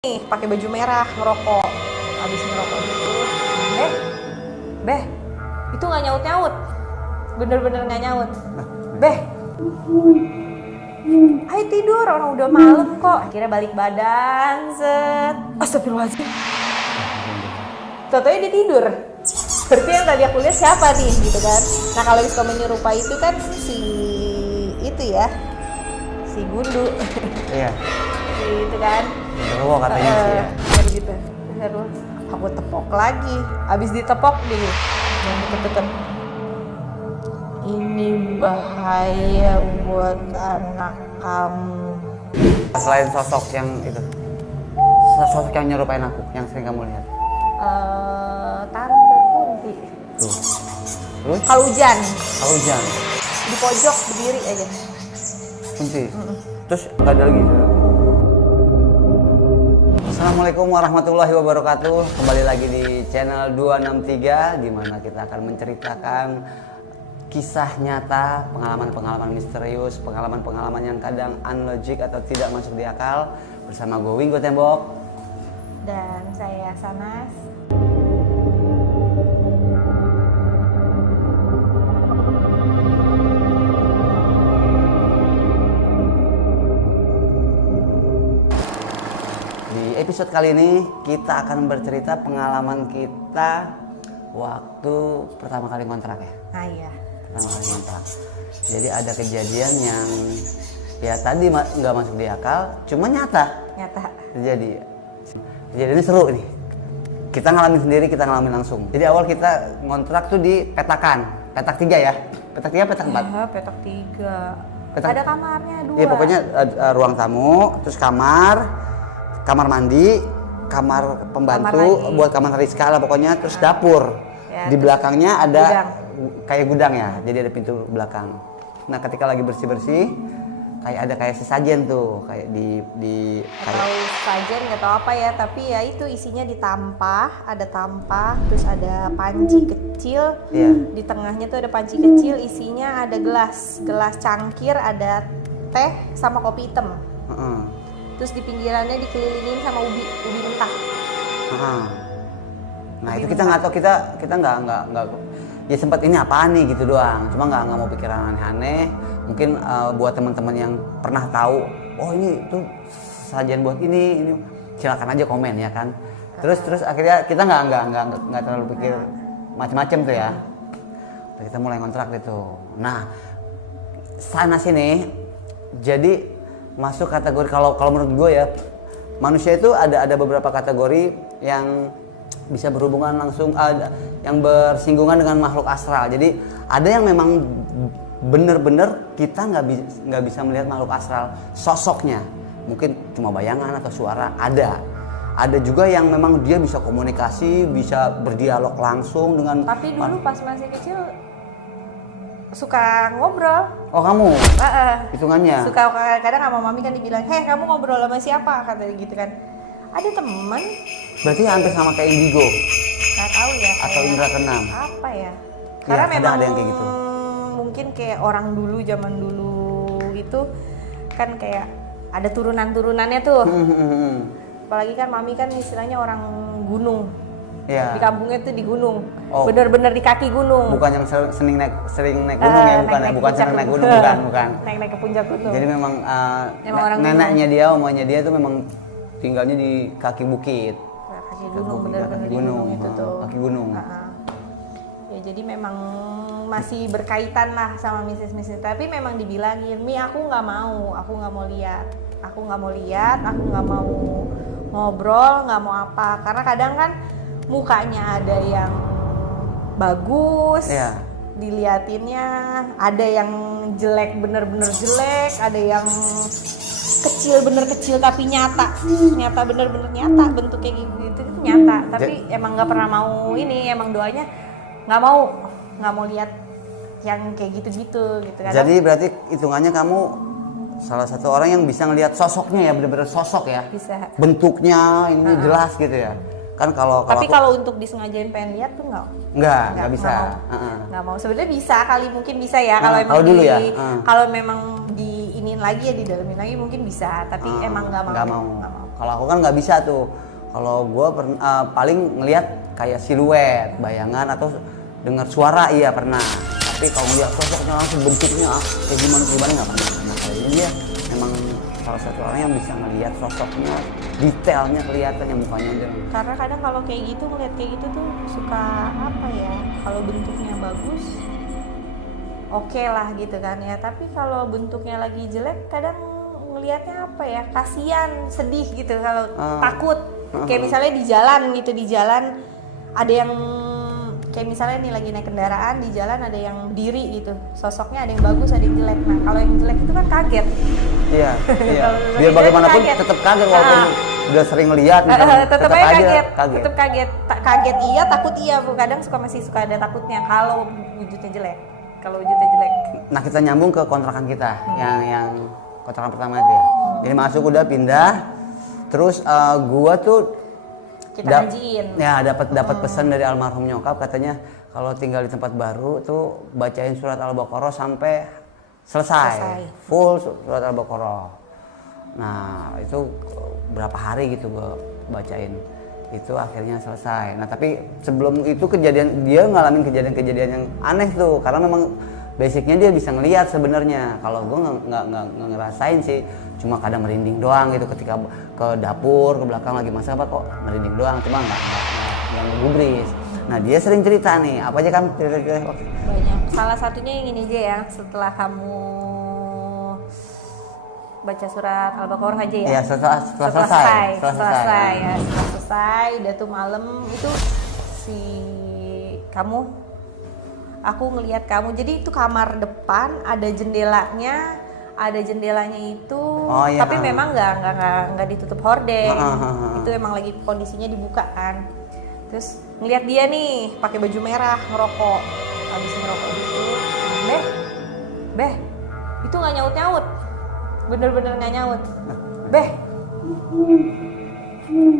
nih pakai baju merah ngerokok. Habis ngerokok gitu, Beh, itu nggak nyaut, bener-bener nggak nyaut. Beh, ayo tidur, orang udah malam kok. Akhirnya balik badan, set. Astagfirullahaladzim. Tau-taunya dia tidur. Berarti yang tadi aku lihat siapa nih gitu kan. Nah kalau Rizko menyerupai itu kan itu ya, si Gundu. Iya. Gitu kan. Genderuwo katanya sih ya. Gitu. Terus aku tepok lagi. Abis ditepok nih, jangan deket-deket. Ini bahaya buat anak kamu. Selain sosok yang itu, sosok yang nyerupain aku, yang sering kamu lihat. Tante Kunti. Tuh. Terus? Kalau hujan. Kalau hujan. Di pojok berdiri aja. Kunti. Terus nggak ada lagi. Assalamualaikum warahmatullahi wabarakatuh. Kembali lagi di channel 263 di mana kita akan menceritakan kisah nyata, pengalaman-pengalaman misterius, pengalaman-pengalaman yang kadang unlogic atau tidak masuk di akal bersama gue Winggo Tembok dan saya Sanas. Di episode kali ini kita akan bercerita pengalaman kita waktu pertama kali kontrak ya. Ah iya. Pertama kali kontrak. Jadi ada kejadian yang ya tadi nggak masuk di akal, cuma nyata. Nyata. Terjadi. Kejadian ini seru nih. Kita ngalamin sendiri, kita ngalamin langsung. Jadi awal kita ngontrak tuh di petakan, petak 3 ya. Petak 3, petak 4. Ya, petak 3. Petak... Ada kamarnya 2. Iya pokoknya ruang tamu, terus kamar mandi, kamar pembantu, buat kamar Rizka lah pokoknya, terus dapur. Ya, di belakangnya ada gudang. Kayak gudang ya, jadi ada pintu belakang. Nah ketika lagi bersih-bersih, kayak sesajen tuh, kayak di atau sajen nggak tahu apa ya, tapi ya itu isinya ditampah, ada tampah, terus ada panci kecil. Iya. Di tengahnya tuh ada panci kecil, isinya ada gelas cangkir, ada teh sama kopi hitam. Terus di pinggirannya dikelilingin sama ubi mentah. Nah itu kita nggak tahu, kita nggak ya sempat ini apaan nih gitu doang, cuma nggak mau pikiran aneh-aneh. Mungkin buat teman-teman yang pernah tahu, oh ini tuh sajian buat ini silakan aja komen ya kan. Terus akhirnya kita nggak terlalu pikir macam-macam tuh ya. Kita mulai kontrak gitu. Nah sana sini jadi masuk kategori, kalau menurut gue ya, manusia itu ada beberapa kategori yang bisa berhubungan langsung, ada yang bersinggungan dengan makhluk astral. Jadi ada yang memang bener-bener kita nggak bisa melihat makhluk astral sosoknya, mungkin cuma bayangan atau suara. Ada juga yang memang dia bisa komunikasi, bisa berdialog langsung dengan. Tapi dulu pas masih kecil suka ngobrol. Oh kamu? Hitungannya? Suka kadang sama mami kan dibilang, heh kamu ngobrol sama siapa, katanya gitu kan. Ada teman. Berarti hampir sama kayak Indigo. Nggak tahu ya. Atau Indra Keenam. Apa ya? Karena ya, memang ada yang kayak gitu. Mungkin kayak orang dulu, zaman dulu itu kan kayak ada turunan-turunannya tuh. Apalagi kan mami kan istilahnya orang gunung. Ya. Di kampungnya tuh di gunung. Oh. Bener-bener di kaki gunung. Bukan yang sering naik gunung ya, bukan ya, bukan sering naik gunung, bukan. Naik ke puncak gunung. Jadi memang neneknya dia, omanya dia tuh memang tinggalnya di kaki bukit. Kaki gunung, bener-bener di gunung itu tuh. Kaki gunung. Ya jadi memang masih berkaitan lah sama mistis-mistis. Tapi memang dibilangin, Mi aku nggak mau lihat, aku nggak mau ngobrol, nggak mau apa. Karena kadang kan mukanya ada yang bagus, diliatinnya, ada yang jelek, bener-bener jelek, ada yang kecil tapi nyata bener-bener nyata, bentuknya gitu itu nyata. Tapi emang nggak pernah mau ini, emang doanya nggak mau lihat yang kayak gitu kan. Jadi berarti hitungannya kamu salah satu orang yang bisa ngelihat sosoknya ya, bener-bener sosok ya. Bisa. Bentuknya ini jelas gitu ya. Kan tapi kalau untuk disengajain pengen lihat tuh nggak bisa. Nggak mau. Sebenarnya bisa kali, mungkin bisa ya kalau emang dulu ya. Kalau memang diinin lagi ya, didalemin lagi mungkin bisa. Tapi emang nggak mau. Kalau aku kan nggak bisa tuh. Kalau gue paling ngelihat kayak siluet, bayangan atau dengar suara iya pernah. Tapi kalau ngeliat sosoknya langsung bentuknya kayak gimana nggak pernah. Nah kayaknya dia memang salah satu orang yang bisa ngelihat sosoknya, detailnya kelihatan yang mukanya dia. Karena kadang kalau kayak gitu ngeliat kayak gitu tuh suka apa ya? Kalau bentuknya bagus, oke lah gitu kan ya. Tapi kalau bentuknya lagi jelek, kadang ngelihatnya apa ya? Kasian, sedih gitu kalau takut. Kayak misalnya di jalan gitu, di jalan ada yang kayak misalnya nih lagi naik kendaraan di jalan ada yang berdiri gitu, sosoknya ada yang bagus ada yang jelek. Nah kalau yang jelek itu kan kaget. Iya, iya. Biar bagaimanapun tetap kaget walaupun udah sering lihat, tetap aja kaget. kaget. Tetap kaget, kaget iya, takut iya. Kadang masih suka ada takutnya kalau wujudnya jelek. Kalau wujudnya jelek. Nah kita nyambung ke kontrakan kita, yang kontrakan pertama itu ya. Jadi masuk udah pindah, terus gua tuh kita ngajiin. Ya dapat pesan dari almarhum nyokap katanya kalau tinggal di tempat baru tuh bacain surat Al-Baqarah sampai selesai. Full surat Al-Baqarah. Nah itu berapa hari gitu gua bacain, itu akhirnya selesai. Nah tapi sebelum itu dia ngalamin kejadian-kejadian yang aneh tuh, karena memang basicnya dia bisa ngelihat sebenarnya. Kalau gue nggak ngerasain sih, cuma kadang merinding doang gitu ketika ke dapur ke belakang lagi masak apa kok merinding doang, cuma nggak ngegubris. Nah dia sering cerita nih, apa aja kan cerita-cerita? Banyak. Salah satunya yang ini aja ya, setelah kamu baca surat Al-Baqarah aja ya. Iya, setelah selesai. Ya, setelah selesai, udah tuh malam itu aku ngelihat kamu. Jadi itu kamar depan ada jendelanya itu, iya, tapi memang nggak ditutup hordeng. Itu emang lagi kondisinya dibuka kan. Terus ngelihat dia nih pakai baju merah ngerokok. Habis ngerokok gitu, Beh, itu nggak nyaut. Bener-bener nggak nyaut. Beh,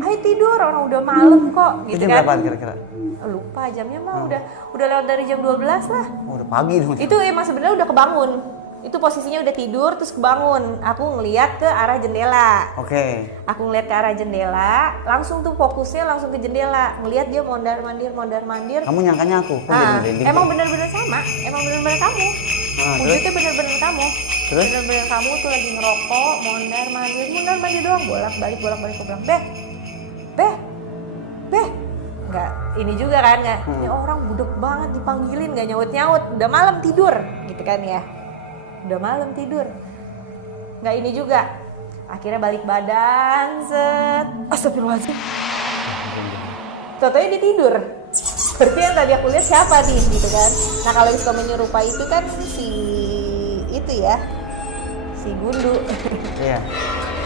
ayo tidur, orang udah malam kok gitu kan. Berapa kira-kira? Lupa jamnya mah udah lewat dari jam 12 lah. Udah pagi dong. Itu emang sebenarnya udah kebangun. Itu posisinya udah tidur terus kebangun. Aku ngelihat ke arah jendela. Oke. Aku ngelihat ke arah jendela, langsung tuh fokusnya langsung ke jendela. Ngelihat dia mondar-mandir. Kamu nyangkanya aku? Emang bener-bener sama. Emang bener-bener kamu. Wujudnya bener-bener kamu. Terus? Bener-bener kamu tuh lagi ngerokok, mondar-mandir doang, bolak-balik aku bilang, Beh. Nggak, ini juga kan nggak, ini orang budek banget dipanggilin nggak nyaut, udah malam tidur, gitu kan ya, udah malam tidur, nggak ini juga, akhirnya balik badan, astagfirullahaladzim, totonya dia tidur, berarti yang tadi aku lihat siapa nih, gitu kan, nah kalau yang suka menyerupai itu kan si Gundu, iya,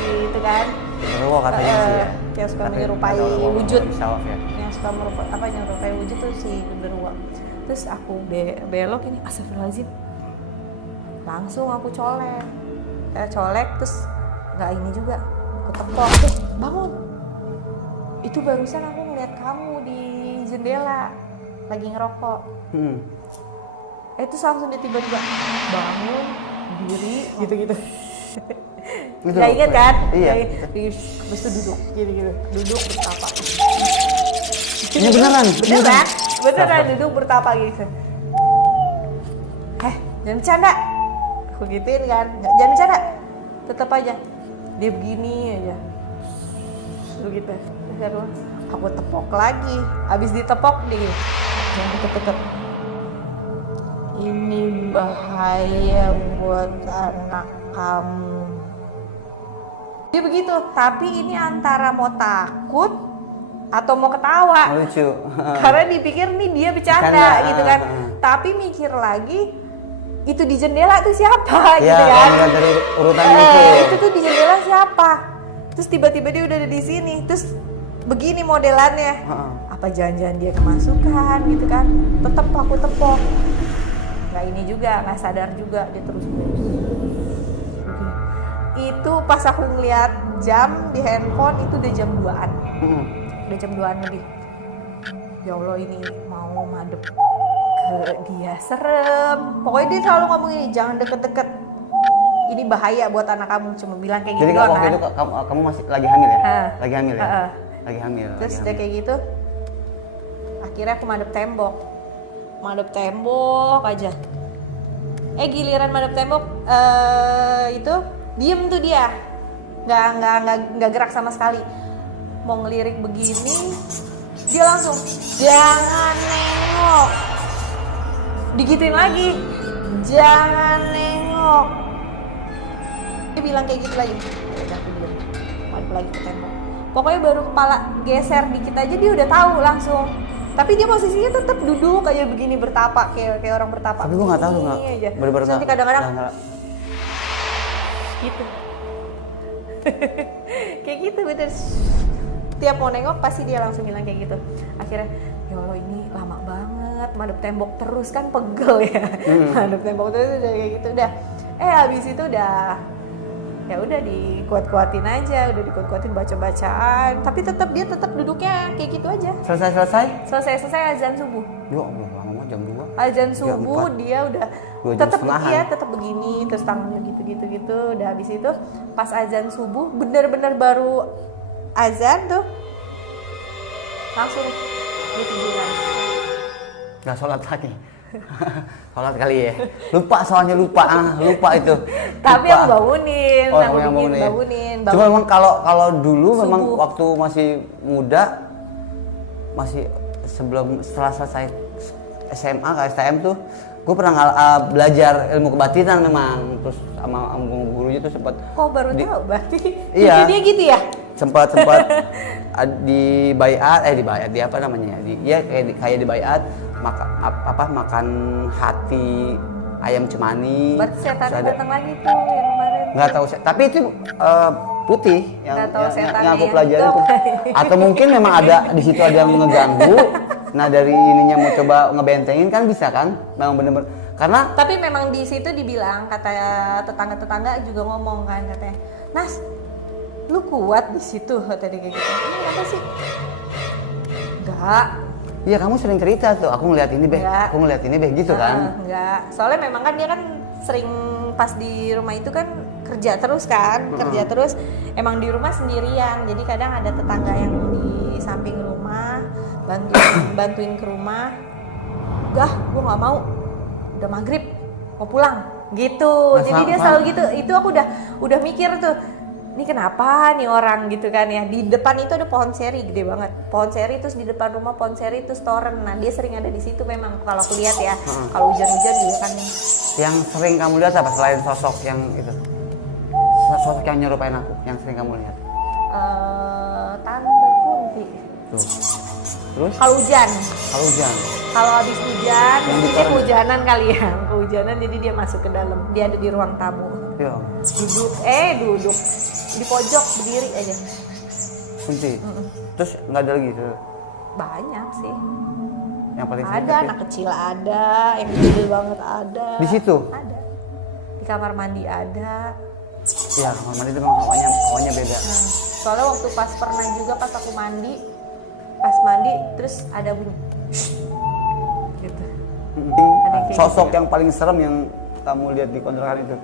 itu kan. Genderuwo katanya sih ya. Yang suka menyerupai wujud. Sawaf ya. Yang suka menyerupai wujud tuh si genderuwo. Terus aku belok ini, astagfirullahaladzim. Langsung aku colek terus nggak ini juga. Aku tepok, bangun. Itu barusan aku ngeliat kamu di jendela lagi ngerokok. Itu langsung dia tiba-tiba bangun, diri, gitu-gitu. Nggak inget kan? Iya. Terus itu duduk, gitu. Duduk bertapa. Ini beneran duduk bertapa gitu. Jangan bercanda. Aku gituin kan, jangan bercanda. Tetap aja. Dia begini aja. Begitu. Terus aku tepok lagi. Abis ditepok dia, jangan deket-deket. Ini bahaya buat anak kamu. Dia begitu, tapi ini antara mau takut atau mau ketawa. Lucu. Karena dipikir nih dia bercanda gitu kan. Tapi mikir lagi itu di jendela tuh siapa ya, gitu kan. Dari urutan itu. Itu tuh di jendela siapa? Terus tiba-tiba dia udah ada di sini. Terus begini modelannya. Apa jangan-jangan dia kemasukan gitu kan. Tetep aku tepok. Nggak ini juga, nggak sadar juga dia terus. Itu pas aku ngeliat jam di handphone itu udah jam 2-an. Udah jam 2-an lebih. Ya Allah ini mau madep ke dia serem. Pokoknya dia selalu ngomong ini jangan deket-deket. ini bahaya buat anak kamu, cuma bilang kayak Jadi gitu kalau doang waktu kan. itu kamu masih lagi hamil ya? Ah. Lagi hamil ya? Ah. Lagi hamil. Terus lagi udah hamil. kayak gitu, akhirnya aku madep tembok aja. Giliran madep tembok itu diem tuh dia, nggak gerak sama sekali. Mau ngelirik begini, dia langsung jangan nengok. Digituin lagi, jangan nengok. Dia bilang kayak gitu lagi. Udah aku diem, madep lagi ke tembok. Pokoknya baru kepala geser dikit aja dia udah tahu langsung. Tapi dia posisinya tetap duduk kayak begini bertapak kayak orang bertapak. Tapi gue nggak tahu tuh nggak. Aja. Bener-bener Nanti kadang-kadang nggak. gitu. Kayak gitu bener. Tiap mau nengok pasti dia langsung bilang kayak gitu. Akhirnya ya Allah ini lama banget madep tembok terus kan pegel ya. Madep tembok terus udah kayak gitu udah. Habis itu udah ya udah dikuat-kuatin aja, udah dikuat-kuatin baca-bacaan, tapi dia tetap duduknya kayak gitu aja. Selesai azan subuh. Ya Allah, lama jam 2. Azan subuh dia udah 2 jam tetap setengahan. tetap begini, terus tangannya gitu. Udah habis itu pas azan subuh bener-bener baru azan tuh langsung dia tiduran. Nggak sholat lagi. Sholat kali ya. Lupa itu. Tapi Lupa. aku bangunin, Oh, aku yang bangunin. Cuma memang kalau dulu Subuh. memang waktu masih muda, masih setelah selesai SMA ke STM tuh, gue pernah belajar ilmu kebatinan memang, terus sama gurunya tuh sempat. Kok baru tahu berarti? Iya. Dia gitu ya? sempat di bayat di apa namanya kayak di bayat makan hati ayam cemani. Berarti setannya datang lagi tuh yang kemarin. Nggak tahu tapi itu putih yang aku pelajari itu. Atau mungkin memang ada di situ ada yang ngeganggu. Nah dari ininya mau coba ngebentengin kan bisa kan, memang bener-bener karena tapi memang di situ dibilang kata tetangga juga ngomong kan katanya, Nas lu kuat di situ tadi kayak gitu. Ini apa sih? Enggak. Iya kamu sering cerita tuh, aku ngeliat ini beh gitu kan? Enggak, soalnya memang kan dia kan sering pas di rumah itu kan kerja terus kan, kerja terus. Emang di rumah sendirian, jadi kadang ada tetangga yang di samping rumah bantuin ke rumah. Gah, gua nggak mau, udah maghrib mau pulang gitu. Nah, jadi dia selalu gitu. Itu aku udah mikir tuh. Ini kenapa nih orang gitu kan ya. Di depan itu ada pohon seri gede banget. Pohon seri terus di depan rumah pohon seri itu toren. Nah, dia sering ada di situ memang kalau aku lihat ya. Kalau hujan-hujan juga kan. Yang sering kamu lihat apa selain sosok yang itu? Sosok yang nyerupain aku, yang sering kamu lihat? Tante Kunti. Tuh. Terus? Kalau hujan. Kalau habis hujan, mungkin kehujanan kali ya. Kehujanan jadi dia masuk ke dalam. Dia ada di ruang tamu. Iya. Duduk di pojok berdiri aja. Kunti. Terus nggak ada lagi tuh? Banyak sih. Yang paling sering Ada anak kecil ada, yang kecil banget ada. Di situ? Ada. Di kamar mandi ada. Iya, kamar mandi itu memang hawanya beda. Soalnya waktu pas aku mandi, terus ada bunyi. Gitu. Ada kayak Sosok gitu. yang paling serem yang kamu lihat di kontrakan itu?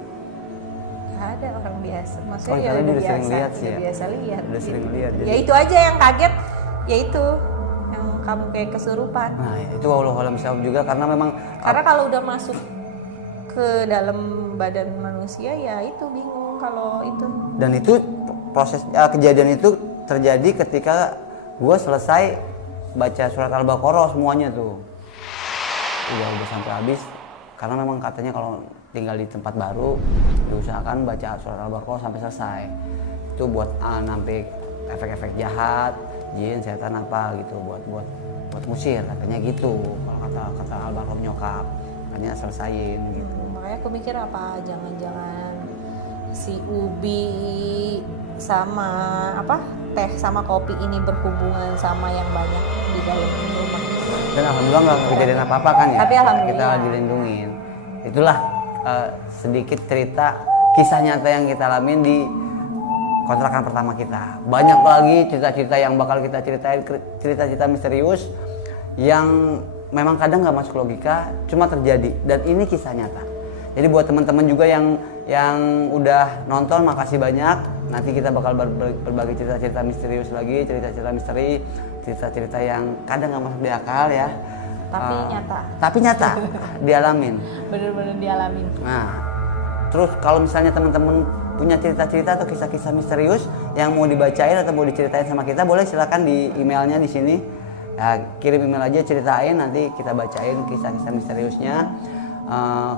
Ada orang biasa, maksudnya Oh, ya karena dia udah udah sering biasa, lihat sih udah ya. biasa lihat. Udah sering lihat, Ya jadi- itu aja yang kaget, ya itu yang kamu kayak kesurupan. Nah, itu Allah bisa juga karena memang Karena kalau udah masuk ke dalam badan manusia ya itu bingung kalau itu. dan itu proses kejadian itu terjadi ketika gue selesai baca surat Al-Baqarah semuanya tuh. Udah sampai habis karena memang katanya kalau tinggal di tempat baru diusahakan baca surat Al-Baqarah sampai selesai. Itu buat nampik efek-efek jahat, jin, setan apa gitu buat musir katanya gitu. Kalau kata Al-Baqarah nyokap katanya selesaiin gitu. Makanya aku mikir apa jangan-jangan si Ubi sama teh sama kopi ini berhubungan sama yang banyak di dalam rumah. Dan alhamdulillah nggak kejadian apa-apa kan ya. Tapi alhamdulillah. Kita dilindungin. Itulah sedikit cerita kisah nyata yang kita alamin di kontrakan pertama kita. Banyak lagi cerita-cerita yang bakal kita ceritain, cerita-cerita misterius yang memang kadang nggak masuk logika, cuma terjadi. Dan ini kisah nyata. Jadi buat teman-teman juga yang yang udah nonton, makasih banyak. Nanti kita bakal berbagi cerita-cerita misterius lagi, cerita-cerita misteri, cerita-cerita yang kadang nggak masuk di akal ya. Tapi nyata. Tapi nyata, dialamin. Bener-bener dialamin. Nah, terus kalau misalnya teman-teman punya cerita-cerita atau kisah-kisah misterius yang mau dibacain atau mau diceritain sama kita, boleh silakan di emailnya di sini. Ya, kirim email aja, ceritain, nanti kita bacain kisah-kisah misteriusnya.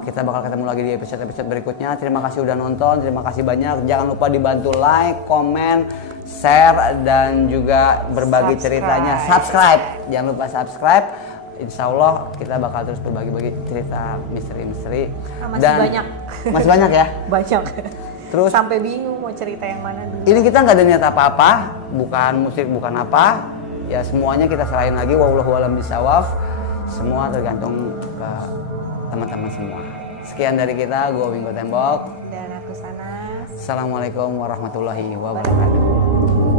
Kita bakal ketemu lagi di episode-episode berikutnya. Terima kasih udah nonton, terima kasih banyak. Jangan lupa dibantu like, komen, share, dan juga berbagi ceritanya. Subscribe, jangan lupa subscribe. Insya Allah kita bakal terus berbagi-bagi cerita misteri-misteri. Masih banyak. Masih banyak ya? Banyak. Terus sampai bingung mau cerita yang mana dulu. ini kita nggak ada niat apa-apa, bukan musik, bukan apa. Ya semuanya kita serahin lagi. Wallahu a'lam bishawab. Semua tergantung ke teman-teman semua. Sekian dari kita, gue Wingo Tembok. Dan aku Sanas. Assalamualaikum warahmatullahi wabarakatuh.